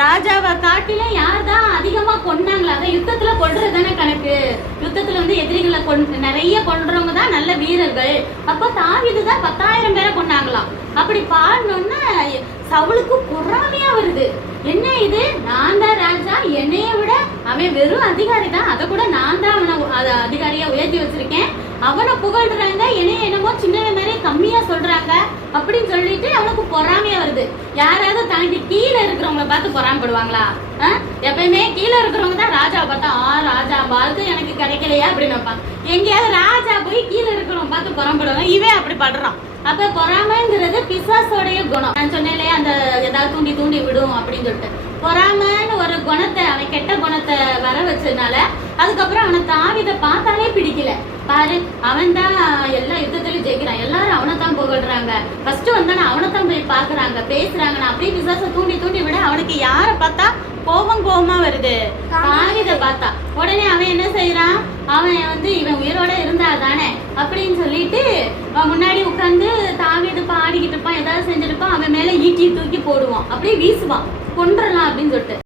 ராஜாவை காட்டில யார் தான் அதிகமா கொன்னாங்களா? அதான் யுத்தத்துல கொல்றதுதானே கணக்கு. யுத்தத்துல வந்து எதிரிகளை நிறைய கொல்றவங்க தான் நல்ல வீரர்கள். அப்ப தாவீது தான் 10,000 பேரை கொன்னாங்களாம். அப்படி பாடணும்னா சவுலுக்கு பொறாமையா வருது. என்ன இது, நான் தான் ராஜா, என்னைய விட அவன் வெறும் அதிகாரி தான், அதை கூட நான் தான் அவனை அதிகாரியா உயர்த்தி வச்சிருக்கேன், அவனை புகழ்றாங்க, என்னைய என்னமோ சின்ன மாதிரி கம்மியா சொல்றாங்க அப்படின்னு சொல்லிட்டு அவனுக்கு பொறாமையா வருது. யாராவது தனக்கு கீழே இருக்கிறவங்கள பார்த்து பொறாமப்படுவாங்களா? எப்பயுமே கீழே இருக்கிறவங்க தான் ராஜாவை பார்த்தா ராஜா வாழ்க்கை எனக்கு கிடைக்கலையா அப்படின்னு வைப்பாங்க. எங்கேயாவது ராஜா போய் கீழே இருக்கிறவங்க பார்த்து பொறாமப்படுவாங்க. இவன் அப்படி படுறான். அப்ப பொறாமைங்கிறது பிசாசோடைய குணம். நான் சொன்னேன் அந்த ஏதாவது தூண்டி தூண்டி விடும் அப்படின்னு சொல்லிட்டு, பொறாமைன்னு ஒரு குணத்தை, அவன் கெட்ட குணத்தை வர வச்சதுனால அதுக்கப்புறம் அவனை தாவீதை பார்த்தாலே பிடிக்கல. பாரு, அவன் தான் எல்லா யுத்தத்திலும் ஜெயிக்கிறான், எல்லாரும் அவனை தான் புகழ்றாங்க, ஃபர்ஸ்ட் வந்தானே அவனை தான் போய் பாக்குறாங்க, பேசுறாங்க. அப்படியே பிசாச தூண்டி தூண்டி விட அவனுக்கு யாரை பார்த்தா கோபமா வருது? தாவீதை பார்த்தா. உடனே அவன் என்ன செய்யறான், அவன் வந்து இவன் உயிரோட இருந்தா தானே அப்படின்னு சொல்லிட்டு முன்னாடி உட்காந்து தாவீது பாடிக்கிட்டு இருப்பான், ஏதாவது செஞ்சிருப்பான், அவன் மேல ஈட்டி தூக்கி போடுவான், அப்படியே வீசுவான், கொன்றலாம் அப்படின்னு சொல்லிட்டு.